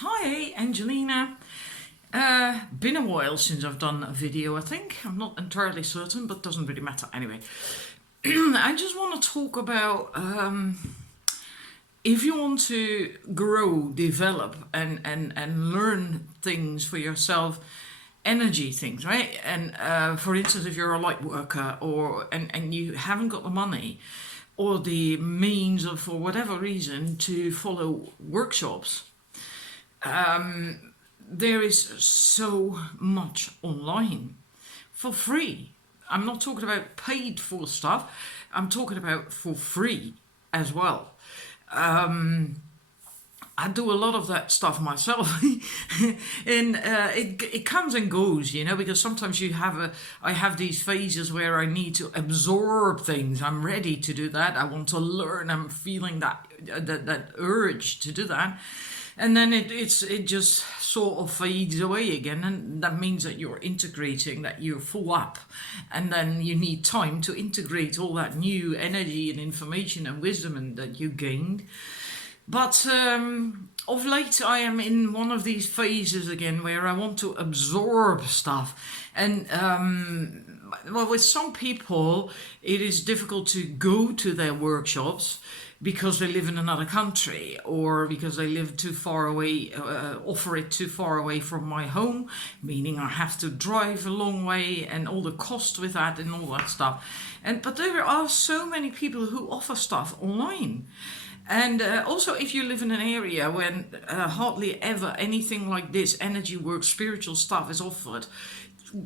Hi, Angelina. Been a while since I've done a video, I think. I'm not entirely certain, but doesn't really matter anyway. I just want to talk about if you want to grow, develop, and learn things for yourself, energy things, right? And for instance, if you're a light worker and you haven't got the money or the means or for whatever reason to follow workshops, there is so much online for free. I'm not talking about paid for stuff, I'm talking about for free as well. I do a lot of that stuff myself, and it comes and goes, because sometimes I have these phases where I need to absorb things. I'm ready to do that. I want to learn. I'm feeling that urge to do that. And then it just sort of fades away again, and that means that you're integrating, that you're full up, and then you need time to integrate all that new energy and information and wisdom that you gained. But of late I am in one of these phases again where I want to absorb stuff. And well, with some people it is difficult to go to their workshops because they live in another country or because they live too far away, offer it too far away from my home, meaning I have to drive a long way and all the cost with that and all that stuff. But there are so many people who offer stuff online. And also, if you live in an area when hardly ever anything like this energy work, spiritual stuff is offered,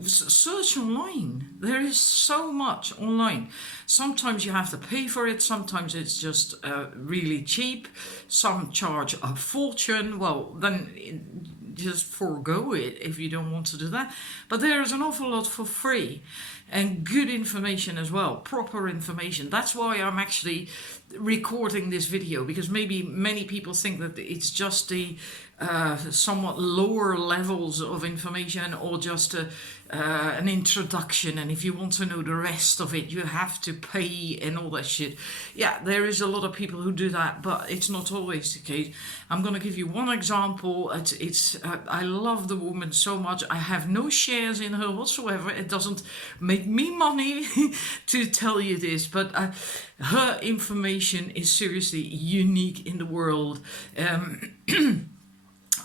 search online. There is so much online. Sometimes you have to pay for it. Sometimes it's just really cheap. Some charge a fortune. Well, then just forego it if you don't want to do that. But there is an awful lot for free and good information as well, proper information. That's why I'm actually recording this video, because maybe many people think that it's just the somewhat lower levels of information or just an introduction, and if you want to know the rest of it you have to pay and all that shit. Yeah, there is a lot of people who do that, but it's not always the case. I'm going to give you one example. I love the woman so much. I have no shares in her whatsoever. It doesn't make me money to tell you this, but her information is seriously unique in the world.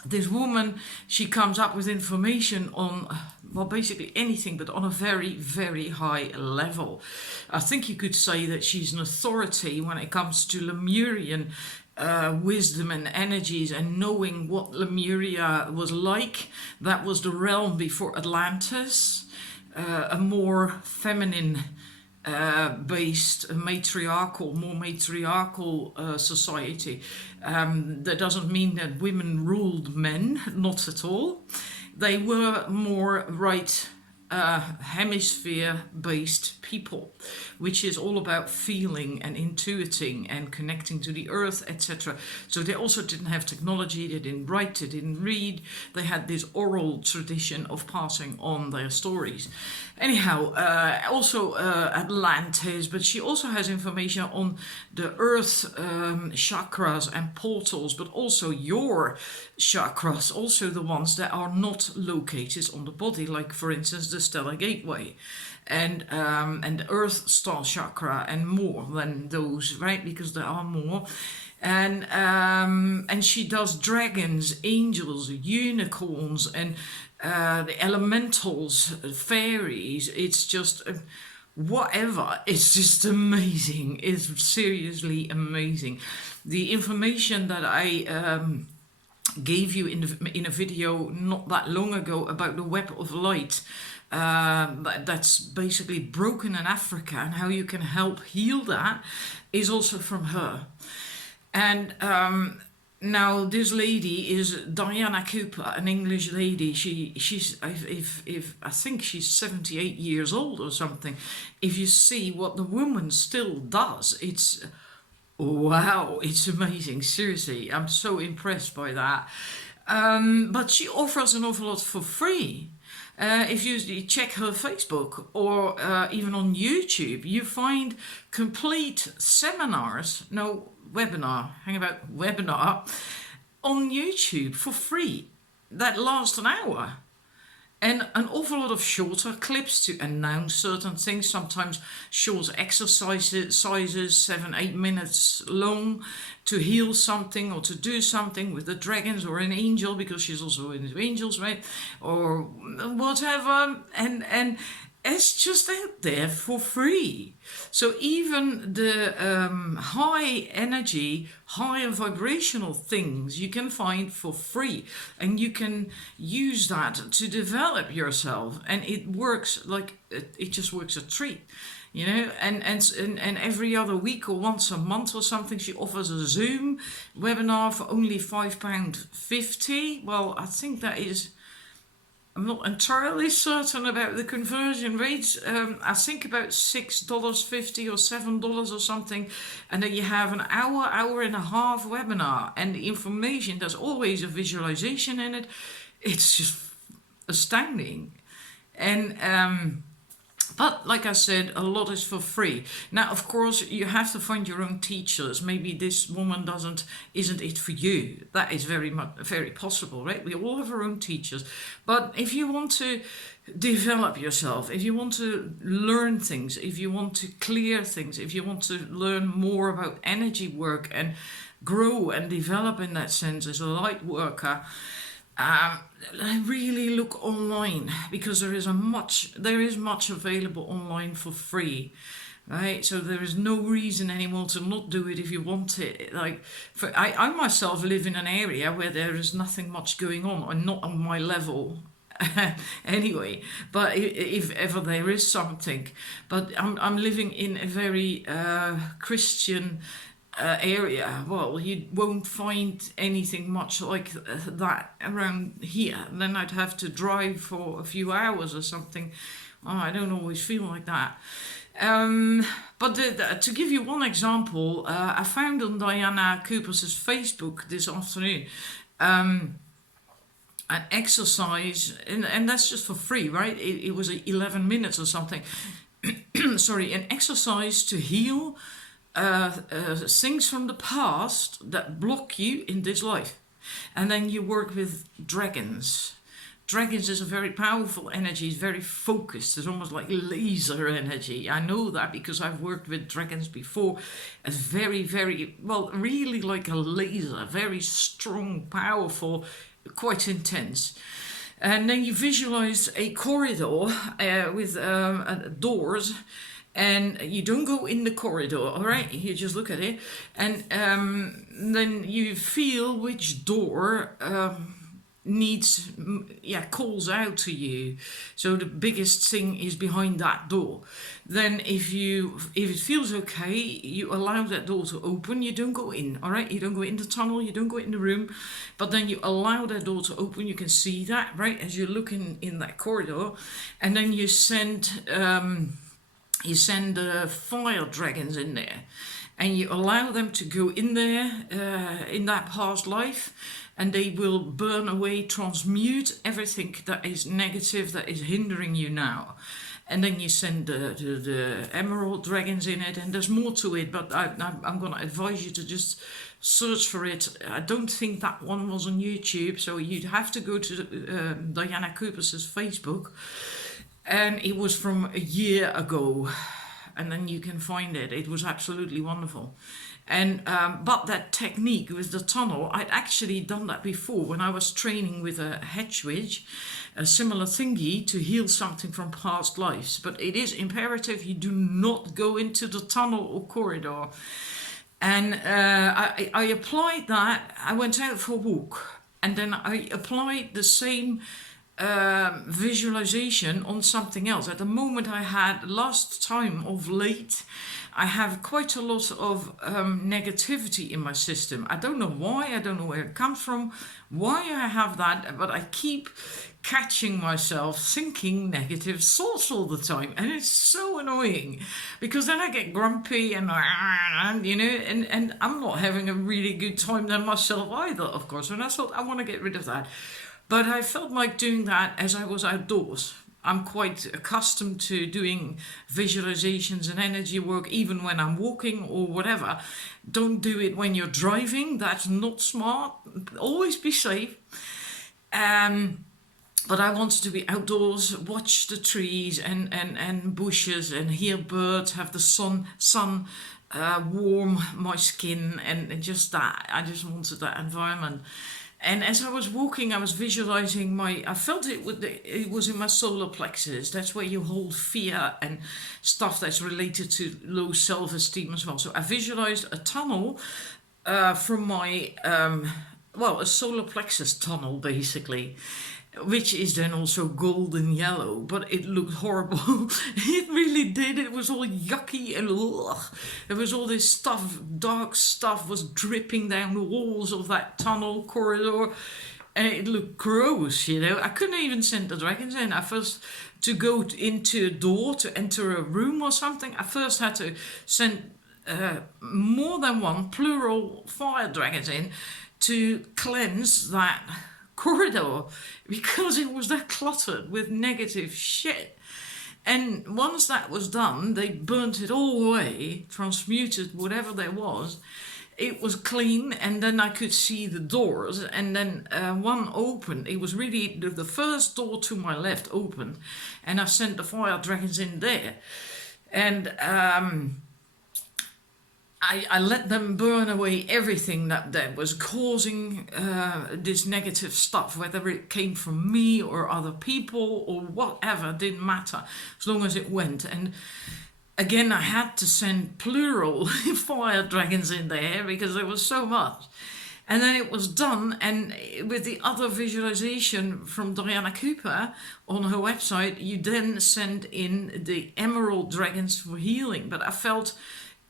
This woman, she comes up with information on, well, basically anything, but on a very, very high level. I think you could say that she's an authority when it comes to Lemurian wisdom and energies and knowing what Lemuria was like. That was the realm before Atlantis, a more feminine based more matriarchal society. That doesn't mean that women ruled men, not at all. They were more right hemisphere based people, which is all about feeling and intuiting and connecting to the earth, etc. So they also didn't have technology, they didn't write, they didn't read, they had this oral tradition of passing on their stories. Anyhow, also Atlantis, but she also has information on the earth chakras and portals, but also your chakras, also the ones that are not located on the body, like for instance the stellar gateway and the earth star chakra, and more than those, right? Because there are more. And she does dragons, angels, unicorns, and the elementals, fairies. It's just whatever. It's just amazing. It's seriously amazing. The information that I gave you in a video not that long ago about the web of light, that's basically broken in Africa, and how you can help heal that, is also from her. And now this lady is Diana Cooper, an English lady. She's I think she's 78 years old or something. If you see what the woman still does, it's wow, it's amazing. Seriously, I'm so impressed by that. But she offers an awful lot for free. If you check her Facebook or even on YouTube, you find complete seminars, no webinar, hang about webinar, on YouTube for free that last an hour. And an awful lot of shorter clips to announce certain things, sometimes short exercises, sizes, 7-8 minutes long, to heal something or to do something with the dragons or an angel, because she's also into angels, right? Or whatever. And it's just out there for free. So even the high energy, higher vibrational things you can find for free, and you can use that to develop yourself, and it works like it just works a treat. And every other week or once a month or something, she offers a Zoom webinar for only £5.50. Well, I think that is, I'm not entirely certain about the conversion rates. I think about $6.50 or $7 or something. And then you have an hour and a half webinar. And the information, there's always a visualization in it. It's just astounding. And but like I said, a lot is for free. Now, of course, you have to find your own teachers. Maybe this woman isn't it for you. That is very possible, right? We all have our own teachers. But if you want to develop yourself, if you want to learn things, if you want to clear things, if you want to learn more about energy work and grow and develop in that sense as a light worker, I really look online, because there is much available online for free, right? So there is no reason anymore to not do it if you want it. Like, I myself live in an area where there is nothing much going on, or not on my level. Anyway, but if ever there is something, but I'm living in a very Christian area. Well, you won't find anything much like that around here. And then I'd have to drive for a few hours or something. Oh, I don't always feel like that. But to give you one example, I found on Diana Cooper's Facebook this afternoon an exercise, and that's just for free, right? It was 11 minutes or something. Sorry, an exercise to heal things from the past that block you in this life. And then you work with dragons. Dragons is a very powerful energy, it's very focused, it's almost like laser energy. I know that because I've worked with dragons before. It's very, very, well, really like a laser, very strong, powerful, quite intense. And then you visualize a corridor with doors. And you don't go in the corridor, all right? You just look at it. And then you feel which door calls out to you. So the biggest thing is behind that door. Then if it feels okay, you allow that door to open. You don't go in, all right? You don't go in the tunnel, you don't go in the room. But then you allow that door to open. You can see that, right? As you're looking in that corridor. And then you send fire dragons in there, and you allow them to go in there in that past life, and they will burn away, transmute everything that is negative, that is hindering you now. And then you send the emerald dragons in it, and there's more to it, but I'm going to advise you to just search for it. I don't think that one was on YouTube, so you'd have to go to Diana Cooper's Facebook. And it was from a year ago, and then you can find it. It was absolutely wonderful. And but that technique with the tunnel, I'd actually done that before when I was training with a hedge witch, a similar thingy to heal something from past lives. But it is imperative you do not go into the tunnel or corridor. And I applied that. I went out for a walk, and then I applied the same visualization on something else. At the moment I had last time of late, I have quite a lot of negativity in my system. I don't know why, I don't know where it comes from, why I have that, but I keep catching myself thinking negative thoughts all the time, and it's so annoying, because then I get grumpy and I'm not having a really good time then myself either, of course. And I thought I want to get rid of that. But I felt like doing that as I was outdoors. I'm quite accustomed to doing visualizations and energy work even when I'm walking or whatever. Don't do it when you're driving. That's not smart. Always be safe. But I wanted to be outdoors, watch the trees and bushes and hear birds, have the sun warm my skin, and just that. I just wanted that environment. And as I was walking, I was visualizing I felt it was in my solar plexus. That's where you hold fear and stuff that's related to low self-esteem as well. So I visualized a tunnel from my, a solar plexus tunnel, basically, which is then also golden yellow, but it looked horrible. It really did. It was all yucky and ugh. There was all this stuff, dark stuff was dripping down the walls of that tunnel corridor, and it looked gross, you know. I couldn't even send the dragons in. To go into a door, to enter a room or something, I first had to send more than one, plural, fire dragons in to cleanse that corridor, because it was that cluttered with negative shit. And once that was done, they burnt it all away, transmuted whatever there was. It was clean, and then I could see the doors, and then one opened. It was really the first door to my left opened, and I sent the fire dragons in there. And I let them burn away everything that was causing this negative stuff, whether it came from me or other people or whatever, didn't matter, as long as it went. And again, I had to send plural fire dragons in there because there was so much. And then it was done, and with the other visualization from Diana Cooper on her website, you then send in the emerald dragons for healing. But I felt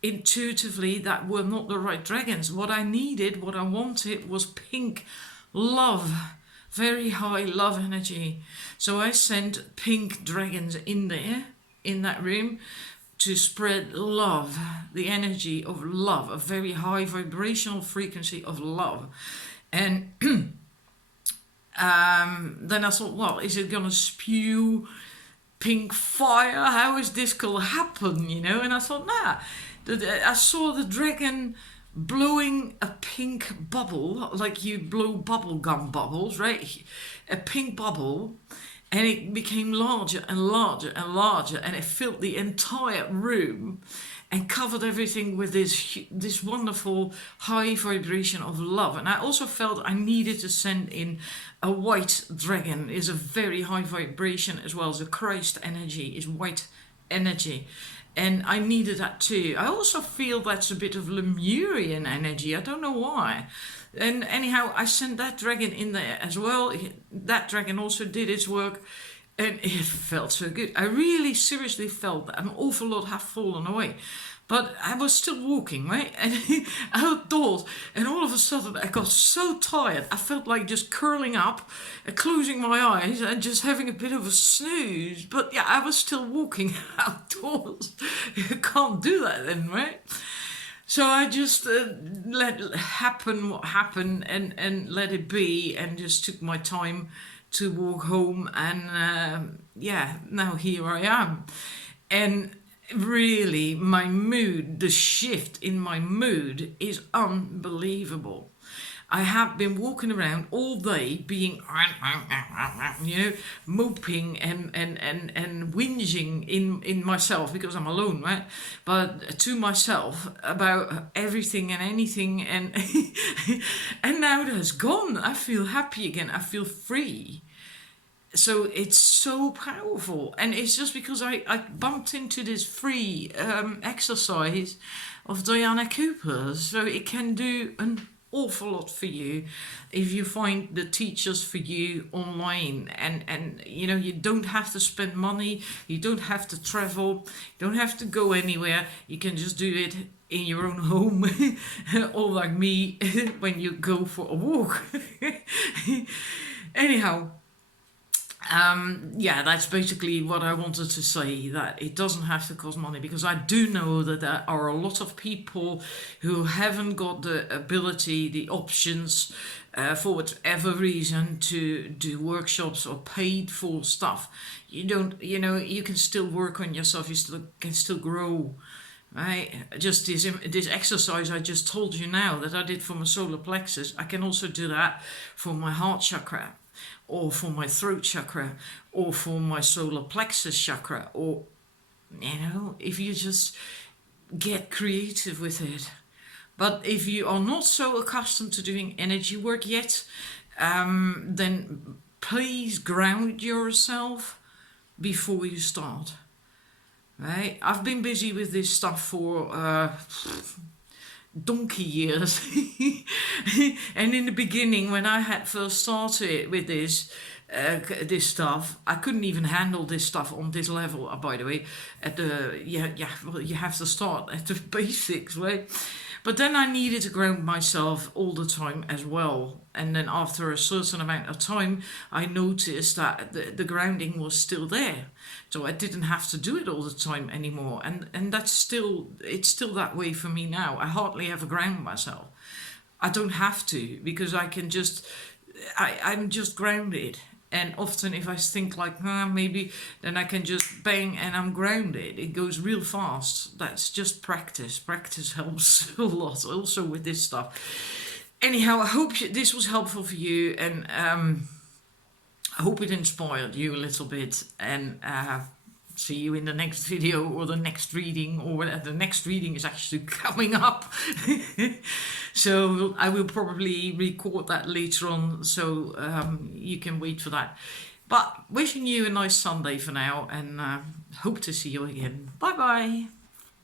intuitively that were not the right dragons. What I needed, what I wanted, was pink love, very high love energy. So I sent pink dragons in there, in that room, to spread love, the energy of love, a very high vibrational frequency of love. And then I thought, well, is it gonna spew pink fire? How is this gonna happen, you know? And I thought, nah. I saw the dragon blowing a pink bubble, like you blow bubble gum bubbles, right? A pink bubble, and it became larger and larger and larger, and it filled the entire room and covered everything with this wonderful high vibration of love. And I also felt I needed to send in a white dragon. Is a very high vibration, as well as the Christ energy is white energy. And I needed that too. I also feel that's a bit of Lemurian energy. I don't know why. And anyhow, I sent that dragon in there as well. That dragon also did its work. And it felt so good. I really seriously felt that an awful lot have fallen away. But I was still walking, right? And outdoors. And all of a sudden I got so tired. I felt like just curling up, closing my eyes and just having a bit of a snooze. But yeah, I was still walking outdoors. You can't do that then, right? So I just let happen what happened and let it be, and just took my time to walk home. And now here I am. And really, my mood, the shift in my mood is unbelievable. I have been walking around all day being, moping and whinging in myself, because I'm alone, right? But to myself about everything and anything, and and now that's gone. I feel happy again. I feel free. So it's so powerful, and it's just because I bumped into this free exercise of Diana Cooper's, so it can do an awful lot for you if you find the teachers for you online. And you don't have to spend money, you don't have to travel, you don't have to go anywhere. You can just do it in your own home or like me when you go for a walk. Anyhow, that's basically what I wanted to say, that it doesn't have to cost money, because I do know that there are a lot of people who haven't got the ability, the options, for whatever reason to do workshops or paid for stuff, you don't, you can still work on yourself. You can still grow. Right, just this exercise I just told you now that I did for my solar plexus, I can also do that for my heart chakra, or for my throat chakra, or for my solar plexus chakra, or if you just get creative with it. But if you are not so accustomed to doing energy work yet, then please ground yourself before you start. Right, I've been busy with this stuff for donkey years. And in the beginning, when I had first started with this stuff, I couldn't even handle this stuff on this level. By the way, well, you have to start at the basics, right? But then I needed to ground myself all the time as well. And then after a certain amount of time, I noticed that the grounding was still there. So I didn't have to do it all the time anymore. And it's still that way for me now. I hardly ever ground myself. I don't have to, because I'm just grounded. And often if I think like, maybe, then I can just bang and I'm grounded. It goes real fast. That's just practice. Practice helps a lot, also with this stuff. Anyhow, I hope this was helpful for you, and I hope it inspired you a little bit. And see you in the next video or the next reading, or whatever. The next reading is actually coming up. So I will probably record that later on, so you can wait for that. But wishing you a nice Sunday for now, and hope to see you again. Bye bye.